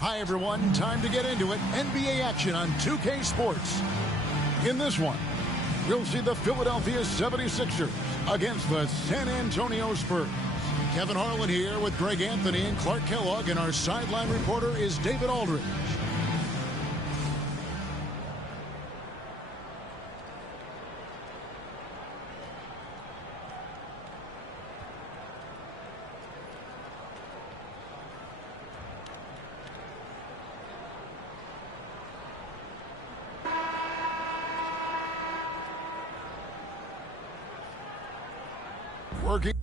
Hi, everyone. Time to get into it. NBA action on 2K Sports. In this one, we'll see the Philadelphia 76ers against the San Antonio Spurs. Kevin Harlan here with Greg Anthony and Clark Kellogg, and our sideline reporter is David Aldridge. Working.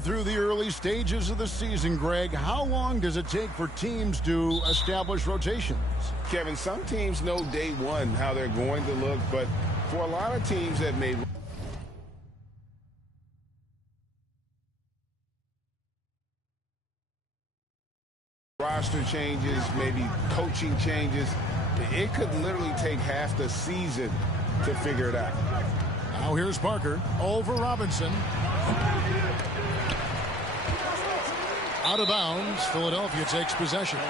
Through the early stages of the season, Greg, how long does it take for teams to establish rotations? Kevin, some teams know day one how they're going to look, but for a lot of teams that made roster changes, maybe coaching changes, it could literally take half the season to figure it out. Now here's Parker over Robinson. Out of bounds. Philadelphia takes possession.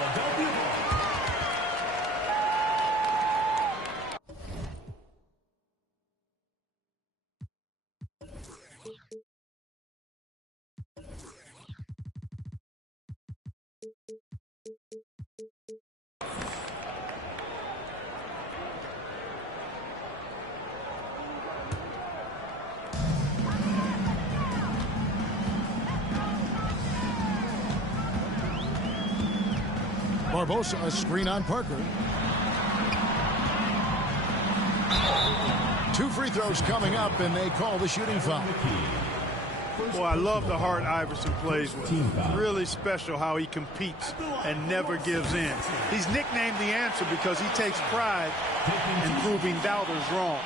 Barbosa, a screen on Parker. 2 free throws coming up, and they call the shooting foul. Boy, I love the heart Iverson plays with. Really special how he competes and never gives in. He's nicknamed the answer because he takes pride in proving doubters wrong.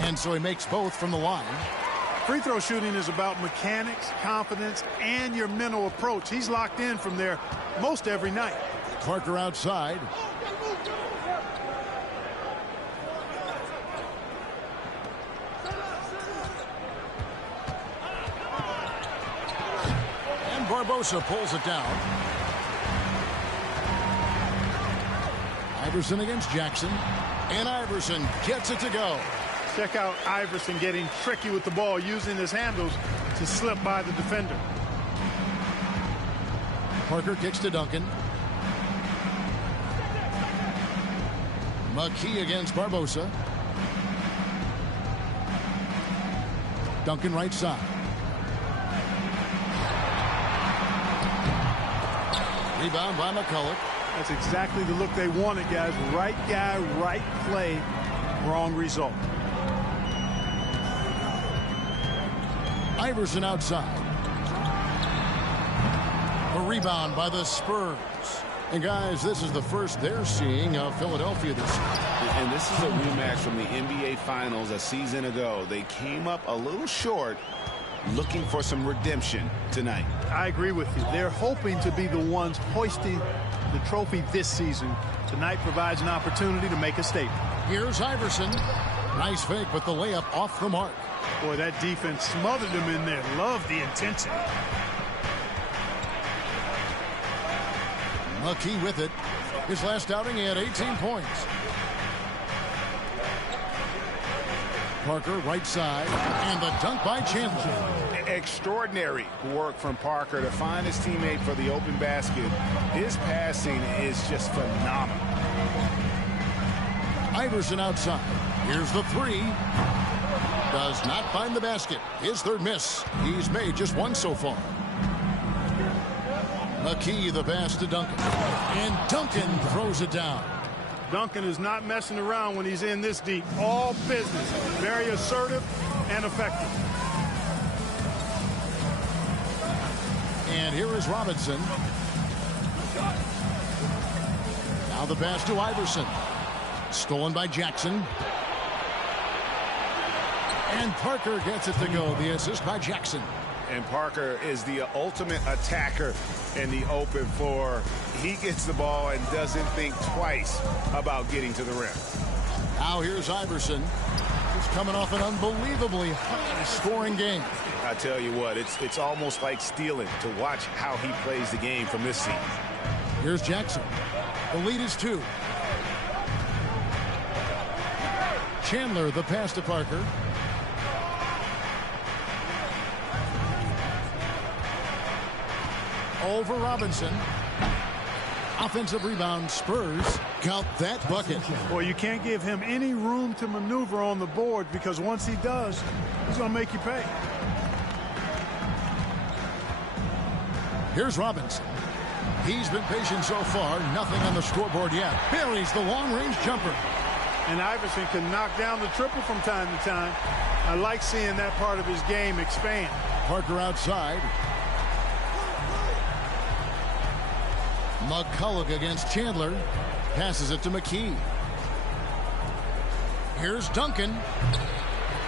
And so he makes both from the line. Free throw shooting is about mechanics, confidence, and your mental approach. He's locked in from there most every night. Parker outside. And Barbosa pulls it down. Iverson against Jackson. And Iverson gets it to go. Check out Iverson getting tricky with the ball, using his handles to slip by the defender. Parker kicks to Duncan. McKee against Barbosa. Duncan right side. Rebound by McCulloch. That's exactly the look they wanted, guys. Right guy, right play, wrong result. Iverson outside. A rebound by the Spurs. And guys, this is the first they're seeing of Philadelphia this year. And this is a rematch from the NBA Finals a season ago. They came up a little short, looking for some redemption tonight. I agree with you. They're hoping to be the ones hoisting the trophy this season. Tonight provides an opportunity to make a statement. Here's Iverson. Nice fake, but the layup off the mark. Boy, that defense smothered him in there. Love the intensity. McKee with it. His last outing, he had 18 points. Parker right side, and the dunk by Chandler. Extraordinary work from Parker to find his teammate for the open basket. His passing is just phenomenal. Iverson outside. Here's the three. Does not find the basket. His third miss. He's made just one so far. McKee the pass to Duncan. And Duncan throws it down. Duncan is not messing around when he's in this deep. All business. Very assertive and effective. And here is Robinson. Now the pass to Iverson. Stolen by Jackson. And Parker gets it to go. The assist by Jackson. And Parker is the ultimate attacker in the open floor. He gets the ball and doesn't think twice about getting to the rim. Now here's Iverson. He's coming off an unbelievably high-scoring game. I tell you what, it's almost like stealing to watch how he plays the game from this seat. Here's Jackson. The lead is 2. Chandler the pass to Parker. Over Robinson. Offensive rebound, Spurs. Count that bucket. Well, you can't give him any room to maneuver on the board, because once he does, he's going to make you pay. Here's Robinson. He's been patient so far. Nothing on the scoreboard yet. Buries the long-range jumper. And Iverson can knock down the triple from time to time. I like seeing that part of his game expand. Parker outside. McCulloch against Chandler. Passes it to McKee. Here's Duncan.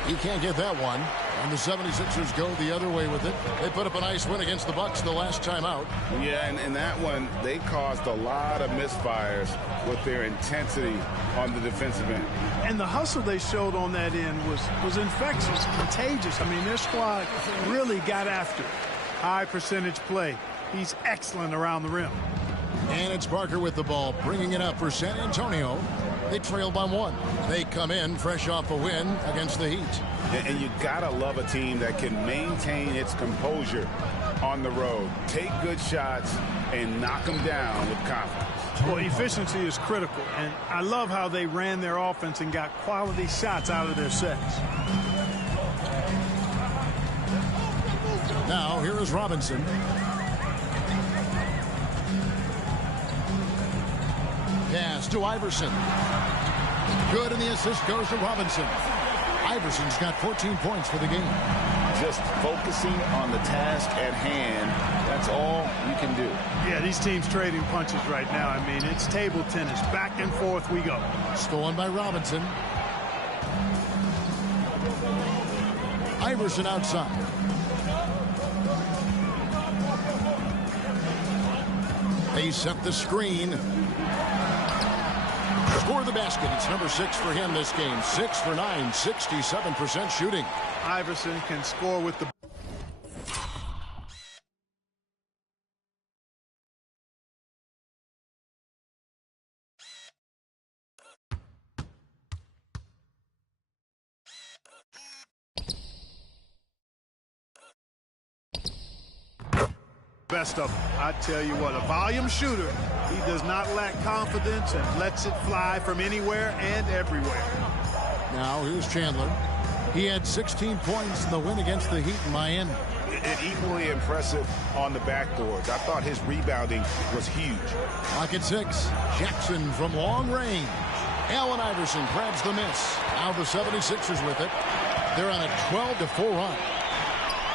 He can't get that one. And the 76ers go the other way with it. They put up a nice win against the Bucks the last time out. Yeah, and in that one, they caused a lot of misfires with their intensity on the defensive end. And the hustle they showed on that end was infectious, contagious. I mean, their squad really got after it. High percentage play. He's excellent around the rim. And it's Parker with the ball, bringing it up for San Antonio. They trail by 1. They come in fresh off a win against the Heat. And you gotta love a team that can maintain its composure on the road, take good shots, and knock them down with confidence. Well, efficiency is critical, and I love how they ran their offense and got quality shots out of their sets. Now, here is Robinson. Pass to Iverson. Good, and the assist goes to Robinson. Iverson's got 14 points for the game. Just focusing on the task at hand, that's all you can do. Yeah, these teams trading punches right now. I mean, it's table tennis. Back and forth we go. Stolen by Robinson. Iverson outside. They set the screen. Score the basket. It's number 6 for him this game. 6 for 9, 67% shooting. Iverson can score with the best of them. I tell you what, a volume shooter. He does not lack confidence and lets it fly from anywhere and everywhere. Now here's Chandler. He had 16 points in the win against the Heat in Miami. And equally impressive on the backboards. I thought his rebounding was huge. Clock at 6. Jackson from long range. Allen Iverson grabs the miss. Now the 76ers with it. They're on a 12-4 run.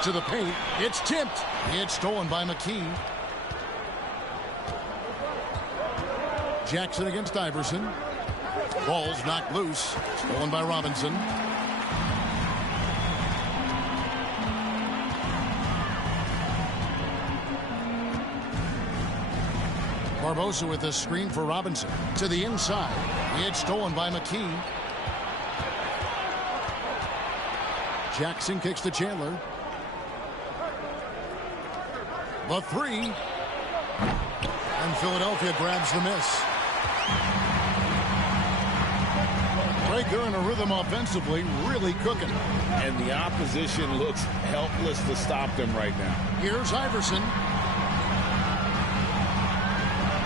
To the paint. It's tipped. It's stolen by McKee. Jackson against Iverson. Ball's knocked loose. Stolen by Robinson. Barbosa with a screen for Robinson. To the inside. It's stolen by McKee. Jackson kicks to Chandler. The 3. And Philadelphia grabs the miss. Breaker in a rhythm offensively, really cooking. And the opposition looks helpless to stop them right now. Here's Iverson.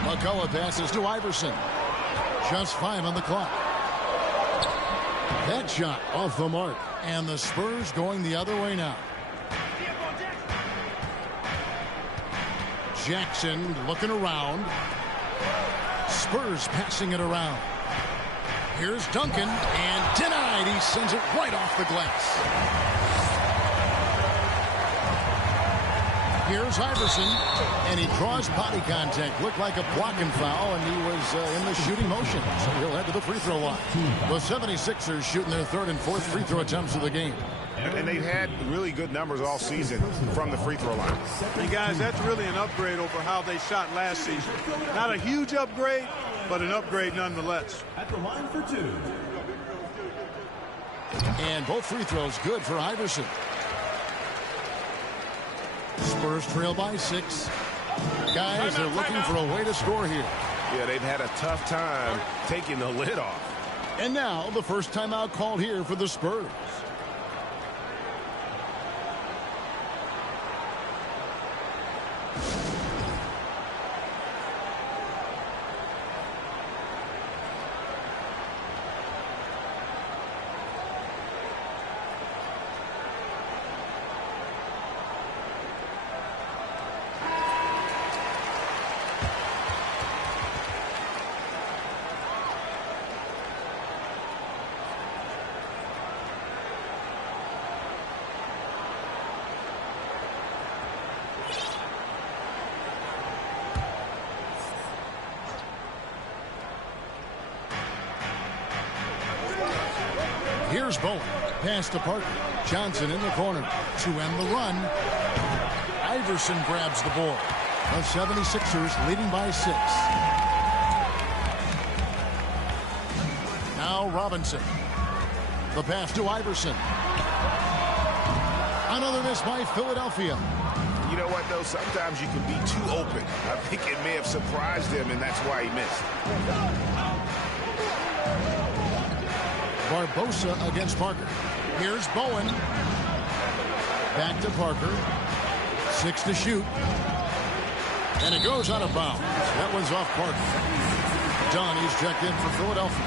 McCullough passes to Iverson. Just 5 on the clock. That shot off the mark. And the Spurs going the other way now. Jackson looking around. Spurs passing it around. Here's Duncan, and denied. He sends it right off the glass. Here's Iverson, and he draws body contact. Looked like a blocking foul, and he was in the shooting motion. So he'll head to the free throw line. The 76ers shooting their 3rd and 4th free throw attempts of the game. And they've had really good numbers all season from the free throw line. And guys, that's really an upgrade over how they shot last season. Not a huge upgrade, but an upgrade nonetheless. At the line for 2. And both free throws good for Iverson. Spurs trail by 6. Guys are looking for a way to score here. Yeah, they've had a tough time taking the lid off. And now the first timeout called here for the Spurs. Here's Bowen. Pass to Parker. Johnson in the corner. To end the run. Iverson grabs the ball. The 76ers leading by 6. Now Robinson. The pass to Iverson. Another miss by Philadelphia. You know what, though? Sometimes you can be too open. I think it may have surprised him, and that's why he missed. Barbosa against Parker. Here's Bowen. Back to Parker. 6 to shoot. And it goes out of bounds. That one's off Parker. Dunn, he's checked in for Philadelphia.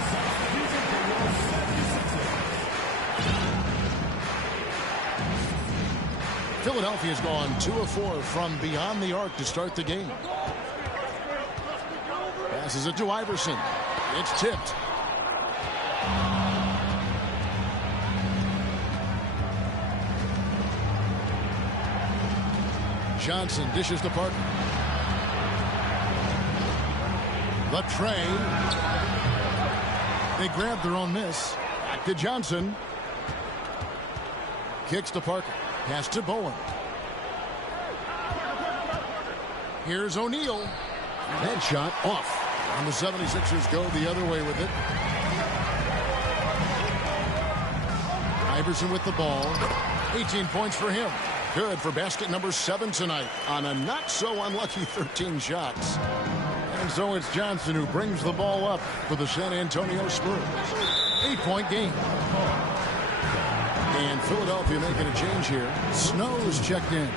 Philadelphia's gone 2 of 4 from beyond the arc to start the game. Passes it to Iverson. It's tipped. Johnson dishes to Parker. The tray. They grabbed their own miss. Back to Johnson. kicks to Parker. Pass to Bowen. Here's O'Neal. That shot off. And the 76ers go the other way with it. Iverson with the ball. 18 points for him. Good for basket number 7 tonight on a not so unlucky 13 shots. And so it's Johnson who brings the ball up for the San Antonio Spurs. 8-point game. And Philadelphia making a change here. Snow's checked in.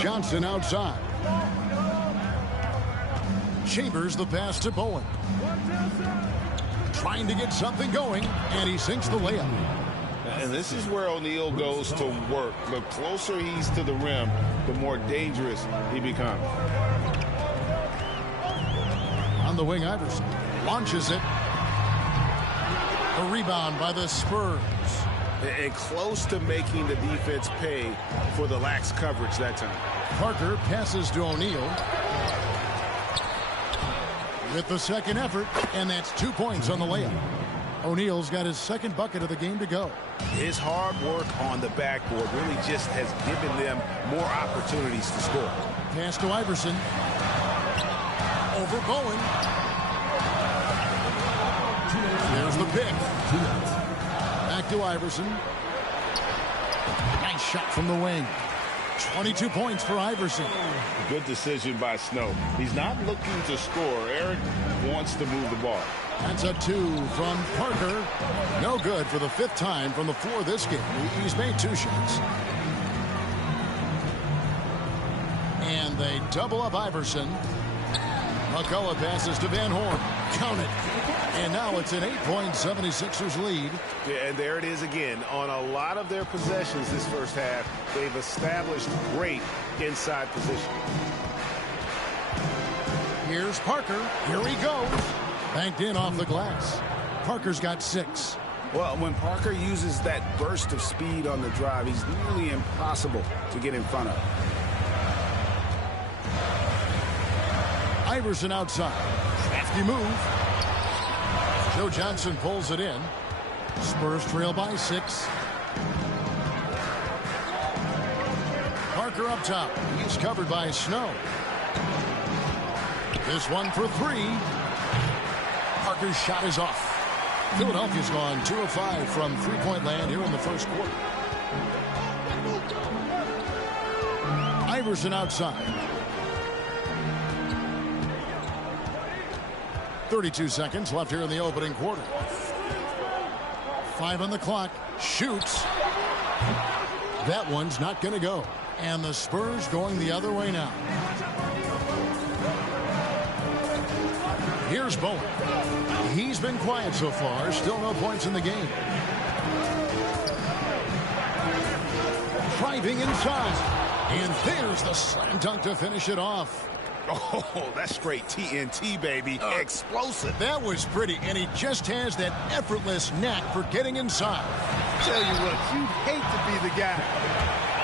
Johnson outside. Chambers the pass to Bowen. Trying to get something going, and he sinks the layup. And this is where O'Neal goes to work. The closer he's to the rim, the more dangerous he becomes. On the wing, Iverson launches it. A rebound by the Spurs. And close to making the defense pay for the lax coverage that time. Parker passes to O'Neal. With the second effort, and that's 2 points on the layup. O'Neal's got his second bucket of the game to go. His hard work on the backboard really just has given them more opportunities to score. Pass to Iverson. Over Bowen. There's the pick. Back to Iverson. Nice shot from the wing. 22 points for Iverson. Good decision by Snow. He's not looking to score. Eric wants to move the ball. That's a 2 from Parker. No good for the 5th time from the floor this game. He's made 2 shots. And they double up Iverson. McCullough passes to Van Horn. Count it. And now it's an 8-point 76ers lead. Yeah, and there it is again. On a lot of their possessions this first half, they've established great inside position. Here's Parker. Here he goes. Banked in off the glass. Parker's got 6. Well, when Parker uses that burst of speed on the drive, he's nearly impossible to get in front of. Iverson outside. Crafty move. Joe Johnson pulls it in. Spurs trail by 6. Parker up top. He's covered by Snow. This one for 3. Parker's shot is off. Philadelphia's gone 2 of 5 from three-point land here in the first quarter. Iverson outside. 32 seconds left here in the opening quarter. 5 on the clock. Shoots. That one's not going to go. And the Spurs going the other way now. Here's Bowen. He's been quiet so far. Still no points in the game. Driving inside. And there's the slam dunk to finish it off. Oh, that's straight TNT, baby. Explosive. That was pretty, and he just has that effortless knack for getting inside. Tell you what, you'd hate to be the guy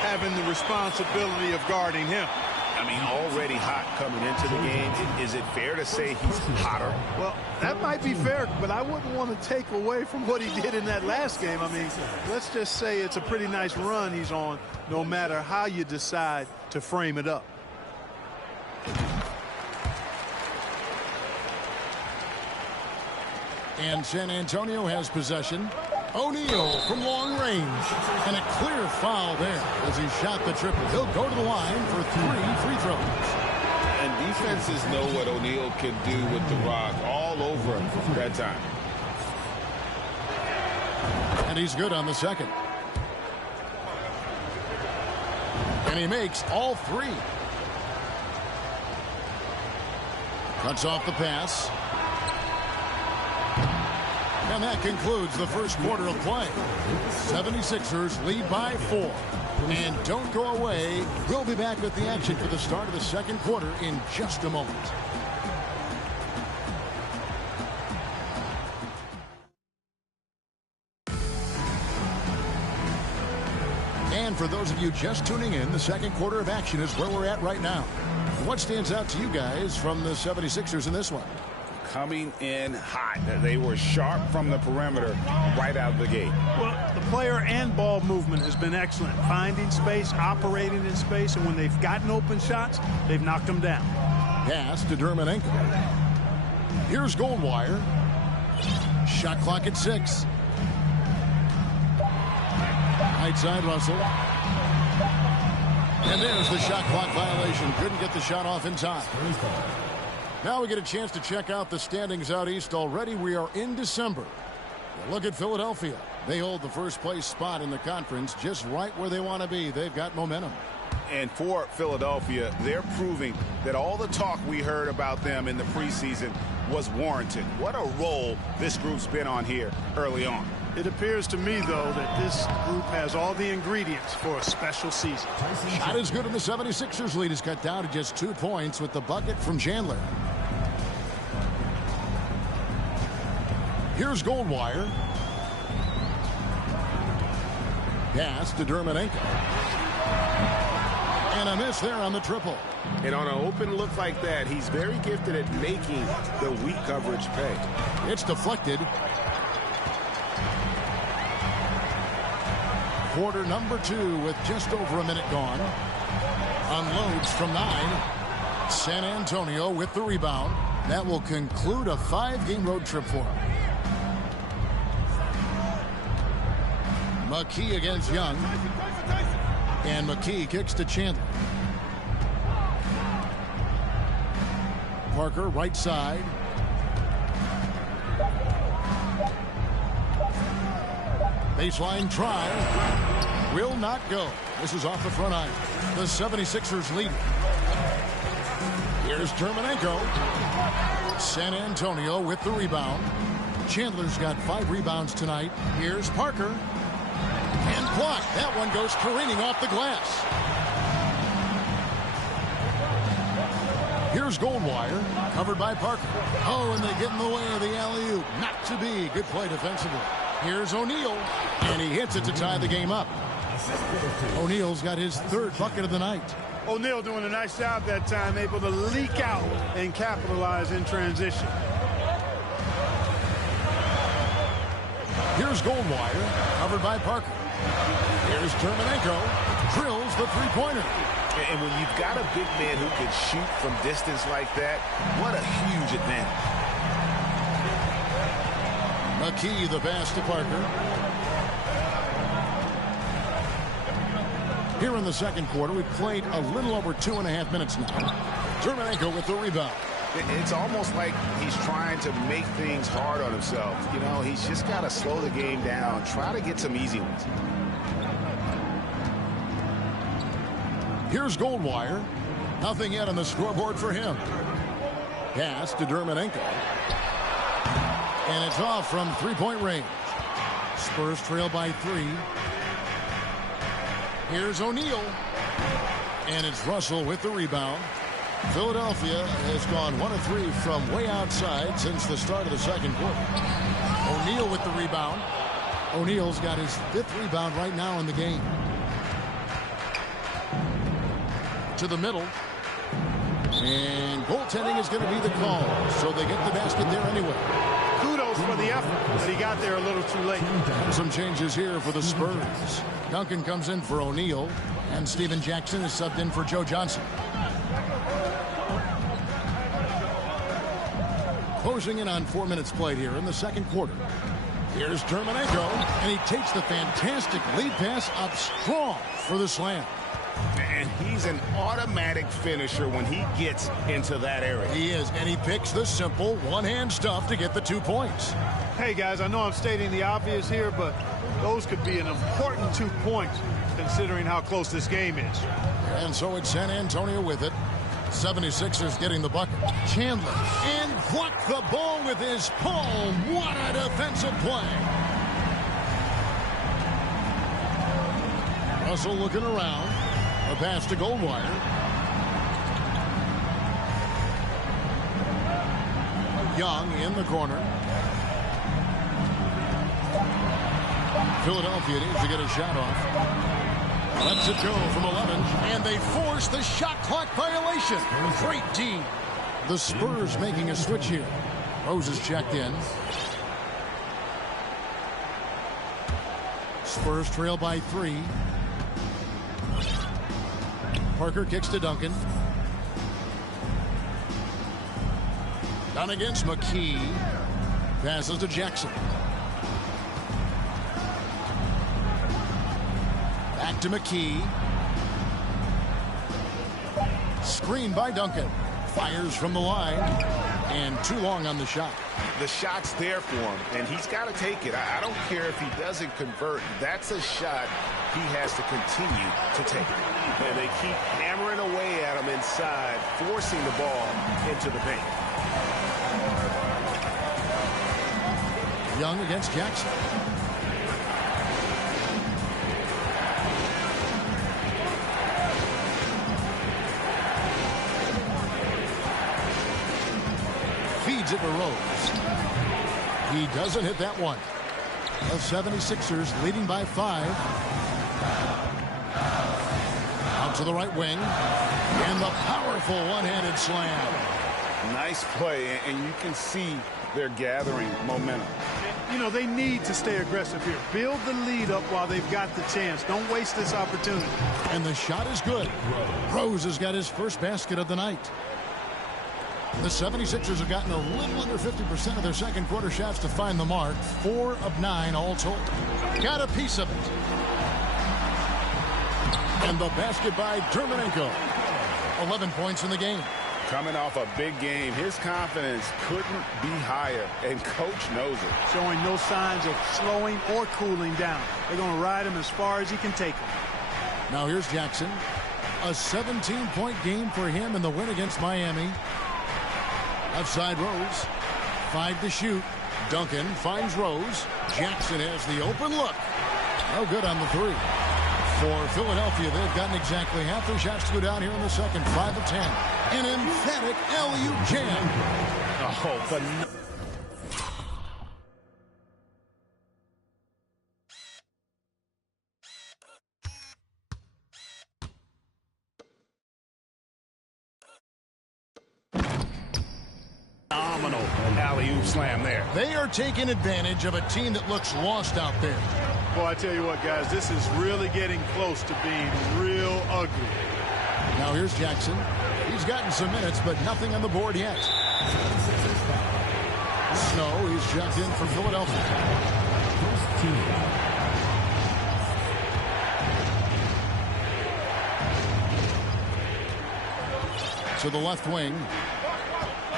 having the responsibility of guarding him. I mean, already hot coming into the game. Is it fair to say he's hotter? Well, that might be fair, but I wouldn't want to take away from what he did in that last game. I mean, let's just say it's a pretty nice run he's on, no matter how you decide to frame it up. And San Antonio has possession. O'Neal from long range. And a clear foul there as he shot the triple. He'll go to the line for 3 free throws. And defenses know what O'Neal can do with the rock all over him that time. And he's good on the second. And he makes all 3. Cuts off the pass. And that concludes the first quarter of play. 76ers lead by 4. And don't go away. We'll be back with the action for the start of the second quarter in just a moment. And for those of you just tuning in, the second quarter of action is where we're at right now. What stands out to you guys from the 76ers in this one? Coming in hot. They were sharp from the perimeter right out of the gate. Well, the player and ball movement has been excellent. Finding space, operating in space, and when they've gotten open shots, they've knocked them down. Pass to Dermonenko. Here's Goldwire. Shot clock at 6. Right side, Russell. And there's the shot clock violation. Couldn't get the shot off in time. Now we get a chance to check out the standings out east already. We are in December. Look at Philadelphia. They hold the first place spot in the conference just right where they want to be. They've got momentum. And for Philadelphia, they're proving that all the talk we heard about them in the preseason was warranted. What a role this group's been on here early on. It appears to me, though, that this group has all the ingredients for a special season. Shot is good, and the 76ers lead is cut down to just 2 points with the bucket from Chandler. Here's Goldwire. Pass to Dermonenko. And a miss there on the triple. And on an open look like that, he's very gifted at making the weak coverage pay. It's deflected. Quarter number 2 with just over a minute gone. Unloads from 9. San Antonio with the rebound. That will conclude a 5-game road trip for him. McKee against Young. And McKee kicks to Chandler. Parker right side. Baseline try. Will not go. This is off the front iron. The 76ers lead. Here's Dermonenko. San Antonio with the rebound. Chandler's got 5 rebounds tonight. Here's Parker. And blocked. That one goes careening off the glass. Here's Goldwire. Covered by Parker. Oh, and they get in the way of the alley-oop. Not to be. Good play defensively. Here's O'Neal. And he hits it to tie the game up. O'Neal's got his 3rd bucket of the night. O'Neal doing a nice job that time, able to leak out and capitalize in transition. Here's Goldwire, covered by Parker. Here's Dermonenko, drills the 3-pointer. And when you've got a big man who can shoot from distance like that, what a huge advantage. McKee the pass to Parker. Here in the second quarter, we've played a little over 2.5 minutes now. Dermonenko with the rebound. It's almost like he's trying to make things hard on himself. You know, he's just got to slow the game down, try to get some easy ones. Here's Goldwire. Nothing yet on the scoreboard for him. Pass to Dermonenko. And it's off from 3-point range. Spurs trail by 3. Here's O'Neal. And it's Russell with the rebound. Philadelphia has gone 1 of 3 from way outside since the start of the second quarter. O'Neal with the rebound. O'Neal's got his 5th rebound right now in the game. To the middle. And goaltending is going to be the call. So they get the basket there anyway. Kudos for the effort, but he got there a little too late. Some changes here for the Spurs. Duncan comes in for O'Neal. And Steven Jackson is subbed in for Joe Johnson. Closing in on 4 minutes played here in the second quarter. Here's Dermonenko, and he takes the fantastic lead pass up strong for the slam. And he's an automatic finisher when he gets into that area. He is, and he picks the simple one-hand stuff to get the 2 points. Hey, guys, I know I'm stating the obvious here, but those could be an important 2 points considering how close this game is. And so it's San Antonio with it. 76ers getting the bucket. Chandler, and blocked the ball with his palm. What a defensive play. Russell looking around. A pass to Goldwire. Young in the corner. Philadelphia needs to get a shot off. Lets it go from 11, and they force the shot clock violation. Great D. The Spurs making a switch here. Rose is checked in. Spurs trail by 3. Parker kicks to Duncan. Down against McKee. Passes to Jackson. Back to McKee. Screen by Duncan. Fires from the line. And too long on the shot. The shot's there for him, and he's got to take it. I don't care if he doesn't convert. That's a shot he has to continue to take. And they keep hammering away at him inside, forcing the ball into the paint. Young against Jackson. Feeds it to Rose. He doesn't hit that one. The 76ers leading by 5. Out to the right wing. And the powerful one-handed slam. Nice play, and you can see they're gathering momentum. You know, they need to stay aggressive here. Build the lead up while they've got the chance. Don't waste this opportunity. And the shot is good. Rose has got his first basket of the night. The 76ers have gotten a little under 50% of their second quarter shots to find the mark. 4 of 9 all told. Got a piece of it. And the basket by Dermanenko. 11 points in the game. Coming off a big game, his confidence couldn't be higher, and coach knows it. Showing no signs of slowing or cooling down. They're going to ride him as far as he can take him. Now here's Jackson. A 17-point game for him in the win against Miami. Outside Rose. 5 to shoot. Duncan finds Rose. Jackson has the open look. No good on the 3. For Philadelphia, they've gotten exactly half their shots to go down here in the second. 5 of 10. An emphatic alley-oop jam. Oh, but phenomenal alley-oop slam there. They are taking advantage of a team that looks lost out there. Well, I tell you what, guys, this is really getting close to being real ugly. Now here's Jackson. He's gotten some minutes, but nothing on the board yet. Snow, he's checked in for Philadelphia. To the left wing.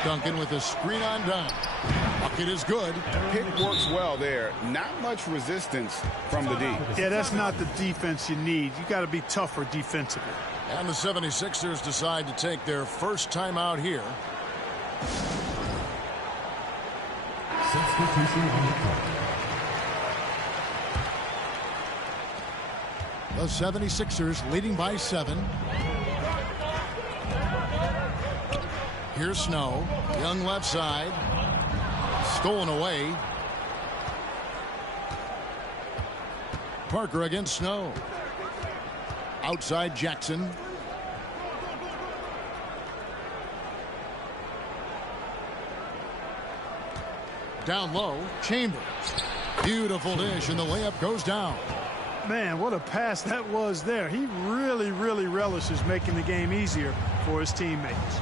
Duncan with a screen on down. Bucket is good. Pick works well there. Not much resistance from the D. Yeah, that's not the defense you need. You got to be tougher defensively. And the 76ers decide to take their first time out here. The 76ers leading by 7. Here's Snow. Young left side. Stolen away. Parker against Snow. Outside Jackson. Down low, Chambers. Beautiful dish, and the layup goes down. Man, what a pass that was there. He really, really relishes making the game easier for his teammates.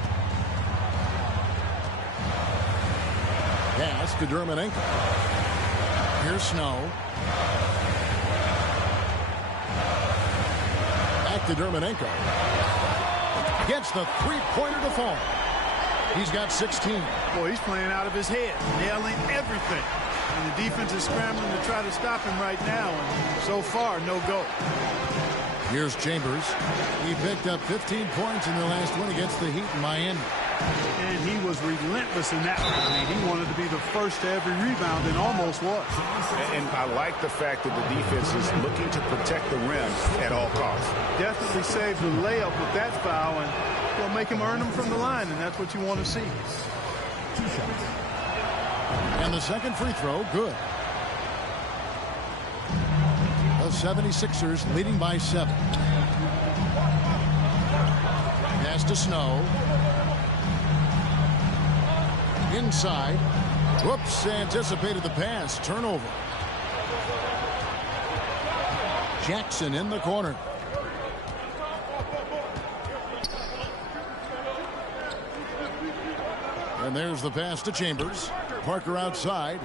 Pass to Dermanenko. Here's Snow. Back to Dermanenko. Gets the three-pointer to fall. He's got 16. Boy, he's playing out of his head, nailing everything. And the defense is scrambling to try to stop him right now. And so far, no go. Here's Chambers. He picked up 15 points in their last win against the Heat in Miami. And he was relentless in that one. I mean, he wanted to be the first to every rebound and almost was. And I like the fact that the defense is looking to protect the rim at all costs. Definitely saved the layup with that foul, and will make him earn them from the line, and that's what you want to see. And the second free throw, good. The 76ers leading by 7. pass to Snow. Inside. Whoops, anticipated the pass. Turnover. Jackson in the corner. And there's the pass to Chambers. Parker outside.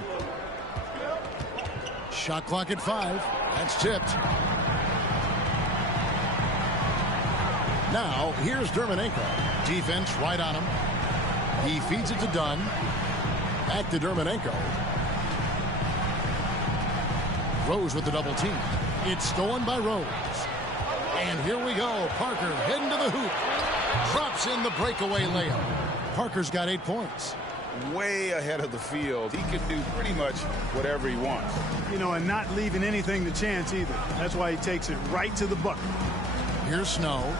Shot clock at 5. That's tipped. Now, here's Dermonenko. Defense right on him. He feeds it to Dunn. Back to Dermonenko. Rose with the double team. It's stolen by Rose. And here we go. Parker heading to the hoop. Drops in the breakaway layup. Parker's got 8 points. Way ahead of the field. He can do pretty much whatever he wants. You know, and not leaving anything to chance either. That's why he takes it right to the bucket. Here's Snow.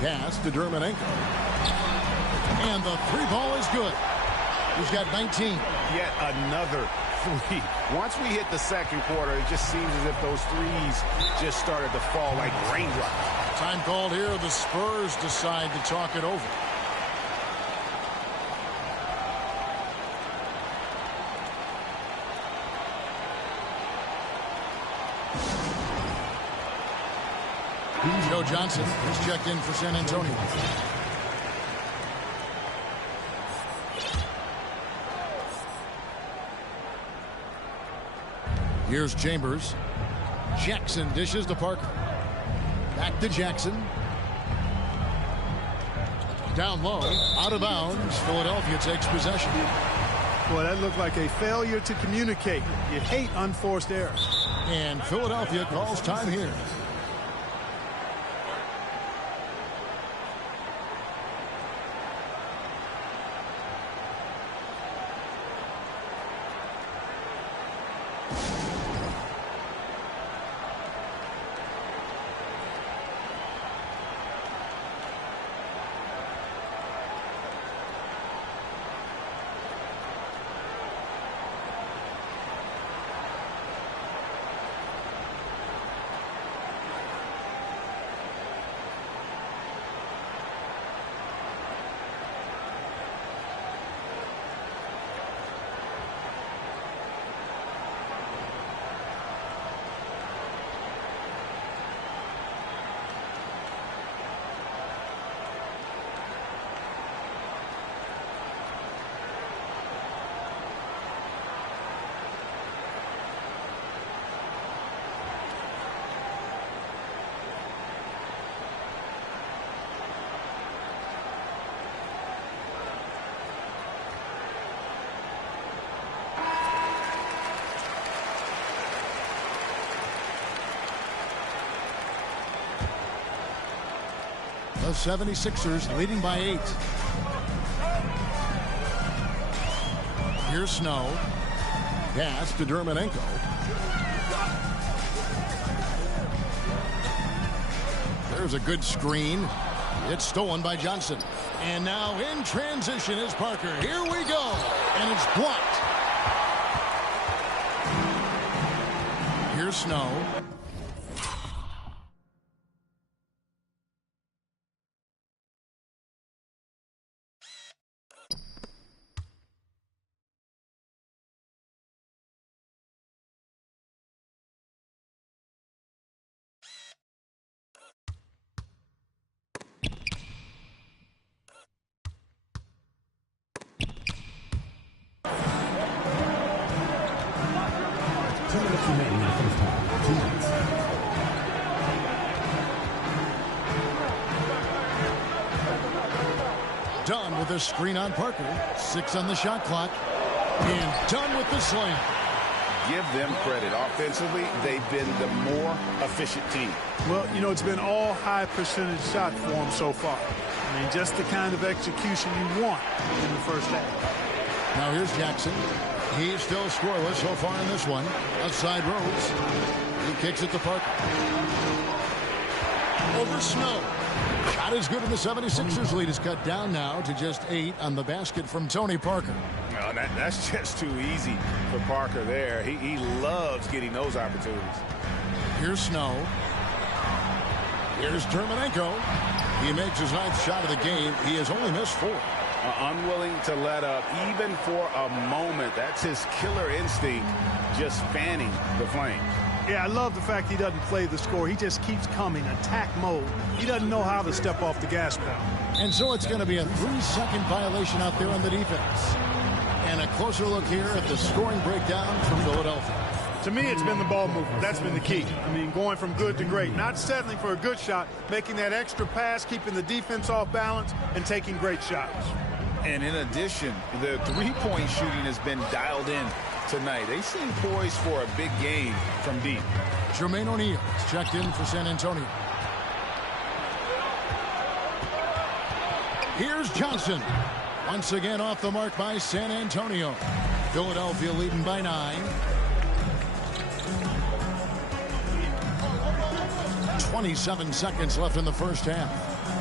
Pass to Dermonenko. And the 3-ball is good. He's got 19. Yet another 3. Once we hit the second quarter, it just seems as if those threes just started to fall like raindrops. Time called here. The Spurs decide to talk it over. Joe Johnson has checked in for San Antonio. Here's Chambers. Jackson dishes to Parker. Back to Jackson. Down low, out of bounds. Philadelphia takes possession. Boy, that looked like a failure to communicate. You hate unforced errors. And Philadelphia calls time here. The 76ers leading by 8. Here's Snow. Pass to Dermonenko. There's a good screen. It's stolen by Johnson. And now in transition is Parker. Here we go. And it's blocked. Here's Snow. Dunn with a screen on Parker. 6 on the shot clock. And Dunn with the slam. Give them credit. Offensively, they've been the more efficient team. Well, you know, it's been all high percentage shot for them so far. I mean, just the kind of execution you want in the first half. Now here's Jackson. He's still scoreless so far in this one. Outside Rose. He kicks it to Parker. Over Snow. Shot is good, and the 76ers lead is cut down now to just 8 on the basket from Tony Parker. No, that's just too easy for Parker there. He loves getting those opportunities. Here's Snow. Here's Dermonenko. He makes his 9th shot of the game. He has only missed 4. Unwilling to let up even for a moment. That's his killer instinct, just fanning the flames. Yeah, I love the fact he doesn't play the score. He just keeps coming, attack mode. He doesn't know how to step off the gas pedal. And so it's going to be a 3-second violation out there on the defense. And a closer look here at the scoring breakdown from Philadelphia. To me, it's been the ball movement. That's been the key. I mean, going from good to great. Not settling for a good shot, making that extra pass, keeping the defense off balance, and taking great shots. And in addition, the three-point shooting has been dialed in tonight. They seem poised for a big game from deep. Jermaine O'Neal is checked in for San Antonio. Here's Johnson. Once again off the mark by San Antonio. Philadelphia leading by 9. 27 seconds left in the first half.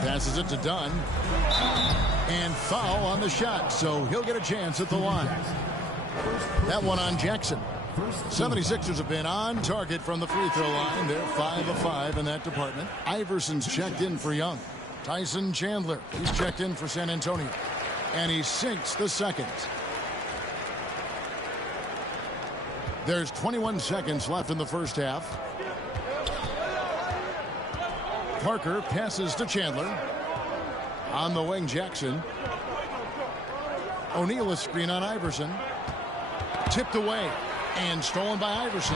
Passes it to Dunn. And foul on the shot, so he'll get a chance at the line. That one on Jackson. 76ers have been on target from the free throw line. They're 5 of 5 in that department. Iverson's checked in for Young. Tyson Chandler, he's checked in for San Antonio. And he sinks the second. There's 21 seconds left in the first half. Parker passes to Chandler. On the wing, Jackson. O'Neal a screen on Iverson. Tipped away and stolen by Iverson.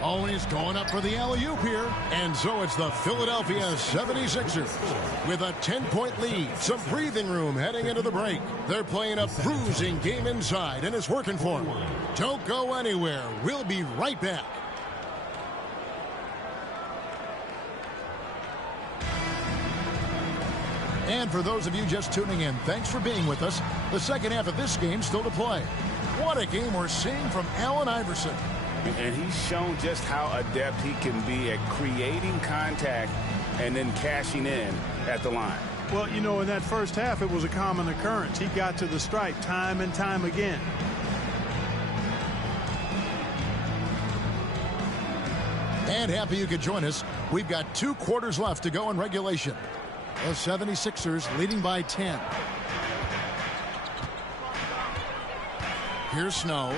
Oh, and he's going up for the alley-oop here. And so it's the Philadelphia 76ers with a 10-point lead. Some breathing room heading into the break. They're playing a bruising game inside, and it's working for them. Don't go anywhere. We'll be right back. And for those of you just tuning in, thanks for being with us. The second half of this game still to play. What a game we're seeing from Allen Iverson. And he's shown just how adept he can be at creating contact and then cashing in at the line. Well, you know, in that first half, it was a common occurrence. He got to the stripe time and time again. And happy you could join us. We've got 2 quarters left to go in regulation. The 76ers leading by 10. Here's Snow.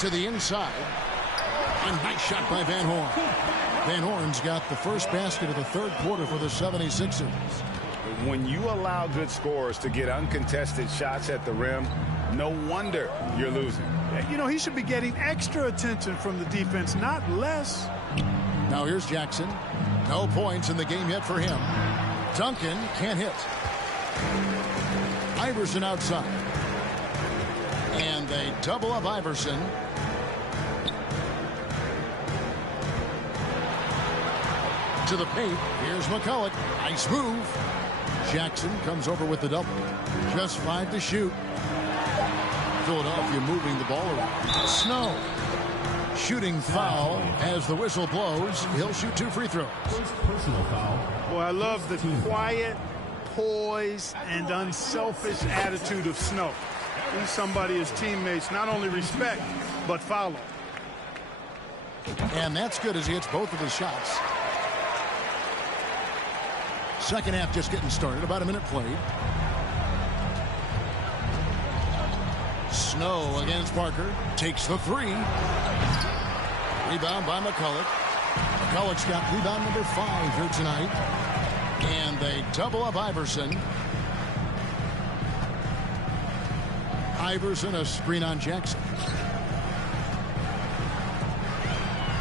To the inside. A nice shot by Van Horn. Van Horn's got the first basket of the third quarter for the 76ers. When you allow good scorers to get uncontested shots at the rim, no wonder you're losing. You know, he should be getting extra attention from the defense, not less. Now here's Jackson. No points in the game yet for him. Duncan can't hit. Iverson outside. And they double up Iverson. To the paint. Here's McCulloch. Nice move. Jackson comes over with the double. Just 5 to shoot. Philadelphia moving the ball around. Snow. Shooting foul as the whistle blows. He'll shoot 2 free throws. Personal foul. Boy, I love the quiet, poise, and unselfish attitude of Snow. He's somebody his teammates not only respect, but follow. And that's good as he hits both of his shots. Second half just getting started. About a minute played. Snow against Parker. Takes the 3. Rebound by McCulloch. McCulloch's got rebound number 5 here tonight. And they double up Iverson. Iverson a screen on Jackson.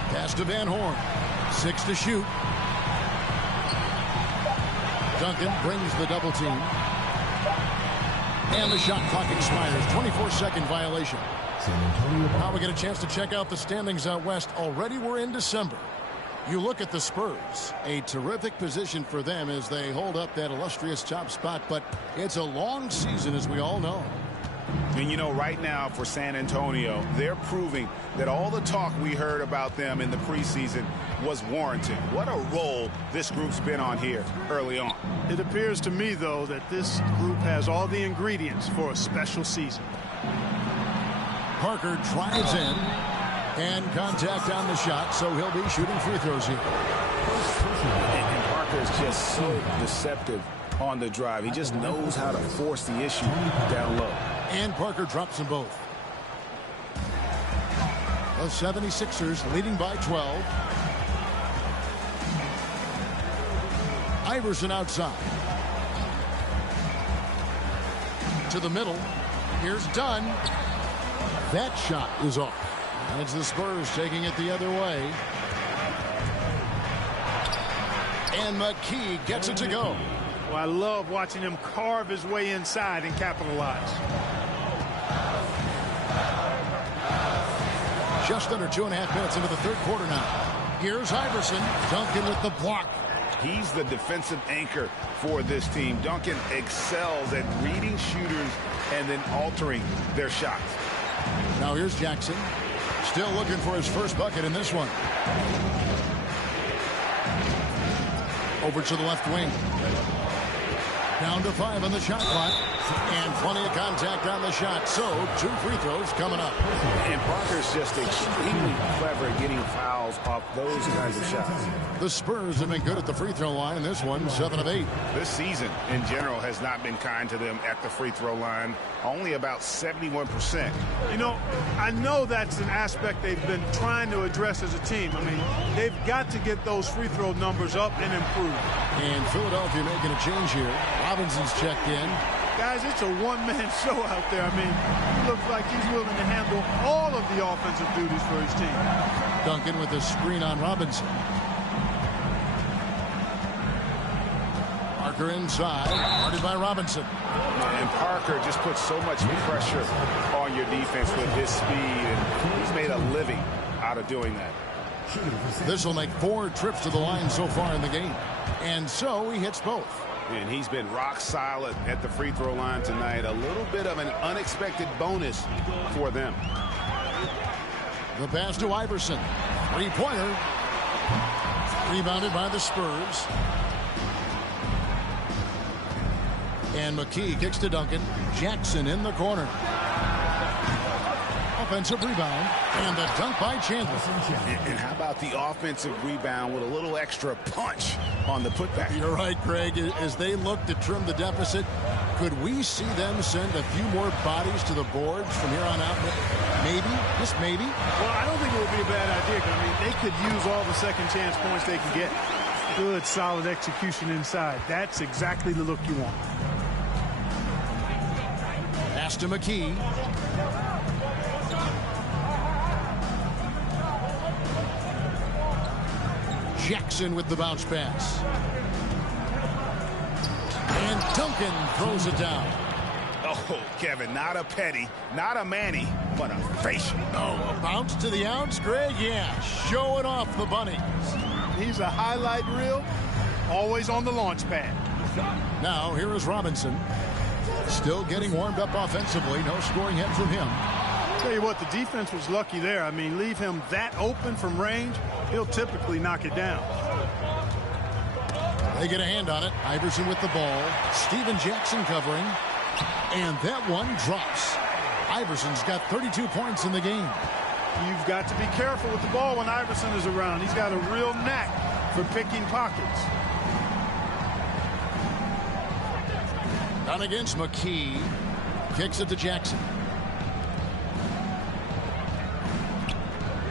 Pass to Van Horn. 6 to shoot. Duncan brings the double team. And the shot clock expires. 24-second violation. Now we get a chance to check out the standings out west. Already we're in December. You look at the Spurs. A terrific position for them as they hold up that illustrious top spot. But it's a long season, as we all know. And, you know, right now for San Antonio, they're proving that all the talk we heard about them in the preseason was warranted. What a role this group's been on here early on. It appears to me, though, that this group has all the ingredients for a special season. Parker drives in. And contact on the shot, so he'll be shooting free throws here. And Parker is just so deceptive on the drive. He just knows how to force the issue down low. And Parker drops them both. The 76ers leading by 12. Iverson outside. To the middle. Here's Dunn. That shot is off. And it's the Spurs taking it the other way. And McKee gets it to go. Well, I love watching him carve his way inside and capitalize. Just under 2.5 minutes into the third quarter now. Here's Iverson. Duncan with the block. He's the defensive anchor for this team. Duncan excels at reading shooters and then altering their shots. Now here's Jackson. Still looking for his first bucket in this one. Over to the left wing. Down to 5 on the shot clock. And plenty of contact on the shot. So 2 free throws coming up. And Parker's just extremely clever at getting fouls off those kinds of shots. The Spurs have been good at the free throw line in this one, 7 of 8. This season, in general, has not been kind to them at the free throw line. Only about 71%. You know, I know that's an aspect they've been trying to address as a team. I mean, they've got to get those free throw numbers up and improve. And Philadelphia making a change here. Robinson's checked in. Guys, it's a one-man show out there. I mean, he looks like he's willing to handle all of the offensive duties for his team. Duncan with a screen on Robinson. Parker inside, guarded by Robinson. And Parker just puts so much pressure on your defense with his speed, and he's made a living out of doing that. This will make 4 trips to the line so far in the game. And so he hits both. And he's been rock solid at the free throw line tonight. A little bit of an unexpected bonus for them. The pass to Iverson. 3-pointer. Rebounded by the Spurs. And McKee kicks to Duncan. Jackson in the corner. Offensive rebound. And the dunk by Chandler. And how about the offensive rebound with a little extra punch on the putback? You're right, Greg. As they look to trim the deficit, could we see them send a few more bodies to the boards from here on out? Maybe, just maybe. Well, I don't think it would be a bad idea. I mean, they could use all the second chance points they can get. Good, solid execution inside. That's exactly the look you want. Pass to McKee. Jackson with the bounce pass. And Duncan throws it down. Oh, Kevin, not a Petty, not a Manny, but a facial. Oh, a bounce to the ounce, Greg? Yeah, showing off the bunnies. He's a highlight reel, always on the launch pad. Now, here is Robinson. Still getting warmed up offensively. No scoring hit from him. Tell you what, the defense was lucky there. I mean, leave him that open from range, he'll typically knock it down. They get a hand on it. Iverson with the ball. Steven Jackson covering. And that one drops. Iverson's got 32 points in the game. You've got to be careful with the ball when Iverson is around. He's got a real knack for picking pockets. Down against McKee. Kicks it to Jackson.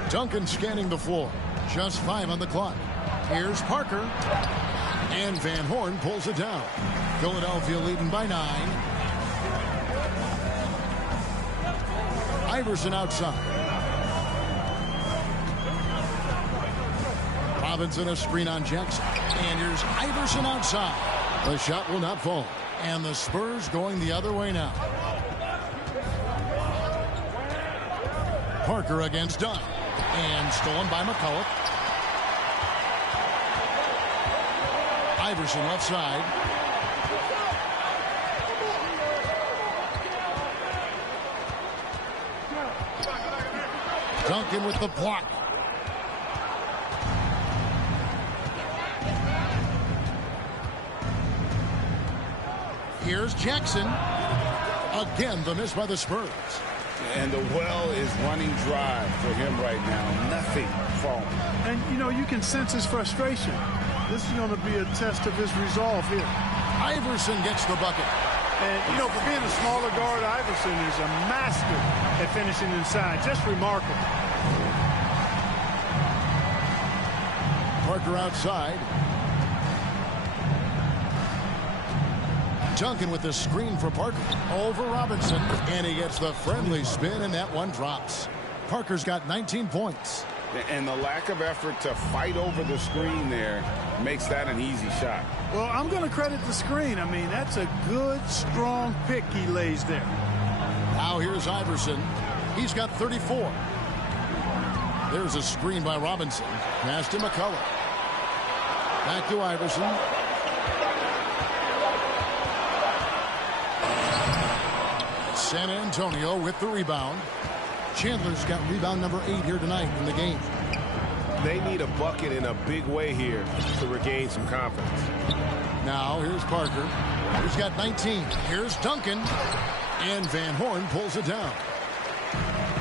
Duncan scanning the floor. Just 5 on the clock. Here's Parker. And Van Horn pulls it down. Philadelphia leading by 9. Iverson outside. Robinson a screen on Jackson. And here's Iverson outside. The shot will not fall. And the Spurs going the other way now. Parker against Dunn. And stolen by McCullough. Iverson left side. Duncan with the block. Here's Jackson. Again, the miss by the Spurs. And the well is running dry for him right now. Nothing falling. And, you know, you can sense his frustration. This is going to be a test of his resolve here. Iverson gets the bucket. And, you know, for being a smaller guard, Iverson is a master at finishing inside. Just remarkable. Parker outside. Duncan with the screen for Parker. Over Robinson. And he gets the friendly spin, and that one drops. Parker's got 19 points. And the lack of effort to fight over the screen there makes that an easy shot. Well, I'm going to credit the screen. I mean, that's a good, strong pick he lays there. Now here's Iverson. He's got 34. There's a screen by Robinson. Pass to McCullough. Back to Iverson. San Antonio with the rebound. Chandler's got rebound number 8 here tonight in the game. They need a bucket in a big way here to regain some confidence. Now here's Parker. He's got 19. Here's Duncan. And Van Horn pulls it down.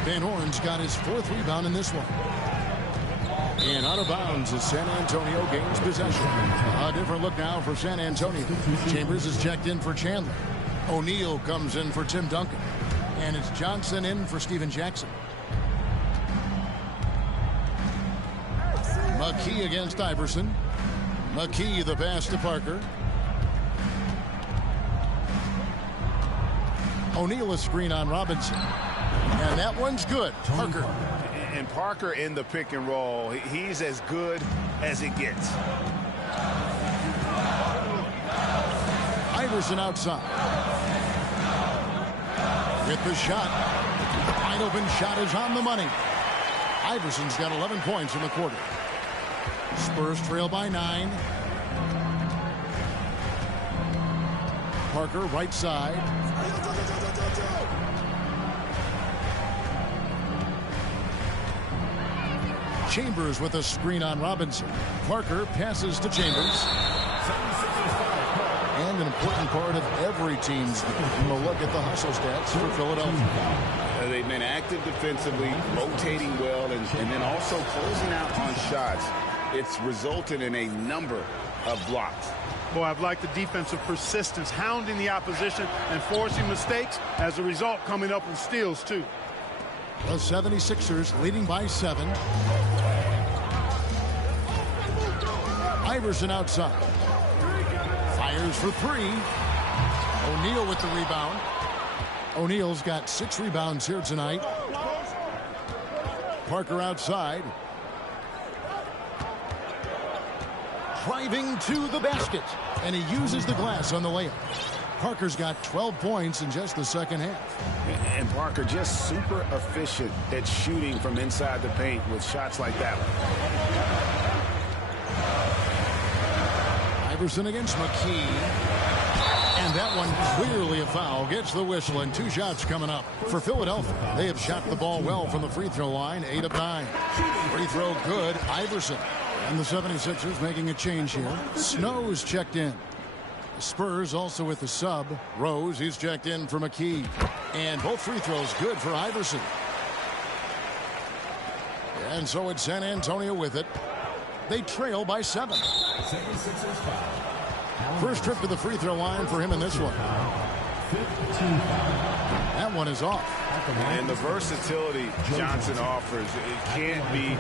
Van Horn's got his 4th rebound in this one. And out of bounds as San Antonio gains possession. A different look now for San Antonio. Chambers is checked in for Chandler. O'Neal comes in for Tim Duncan. And it's Johnson in for Steven Jackson. McKee against Iverson. McKee the pass to Parker. O'Neal a screen on Robinson. And that one's good. Parker. And Parker in the pick and roll. He's as good as it gets. Iverson outside. Hit the shot. Wide open shot is on the money. Iverson's got 11 points in the quarter. Spurs trail by 9. Parker right side. Chambers with a screen on Robinson. Parker passes to Chambers. And an important part of every team's game. A look at the hustle stats for Philadelphia. They've been active defensively, rotating well, and then also closing out on shots. It's resulted in a number of blocks. Boy, I've liked the defensive persistence, hounding the opposition and forcing mistakes. As a result, coming up with steals, too. The 76ers leading by 7. Iverson outside. Fires for 3. O'Neal with the rebound. O'Neal's got 6 rebounds here tonight. Parker outside. Driving to the basket. And he uses the glass on the layup. Parker's got 12 points in just the second half. And Parker just super efficient at shooting from inside the paint with shots like that one. Iverson against McKee. And that one clearly a foul. Gets the whistle, and 2 shots coming up for Philadelphia. They have shot the ball well from the free throw line. 8 of 9. Free throw good. Iverson. And the 76ers making a change here. Snow's checked in. The Spurs also with the sub. Rose, he's checked in for McKee. And both free throws good for Iverson. And so it's San Antonio with it. They trail by 7. First trip to the free throw line for him in this one. That one is off. And the versatility Johnson offers, it can't be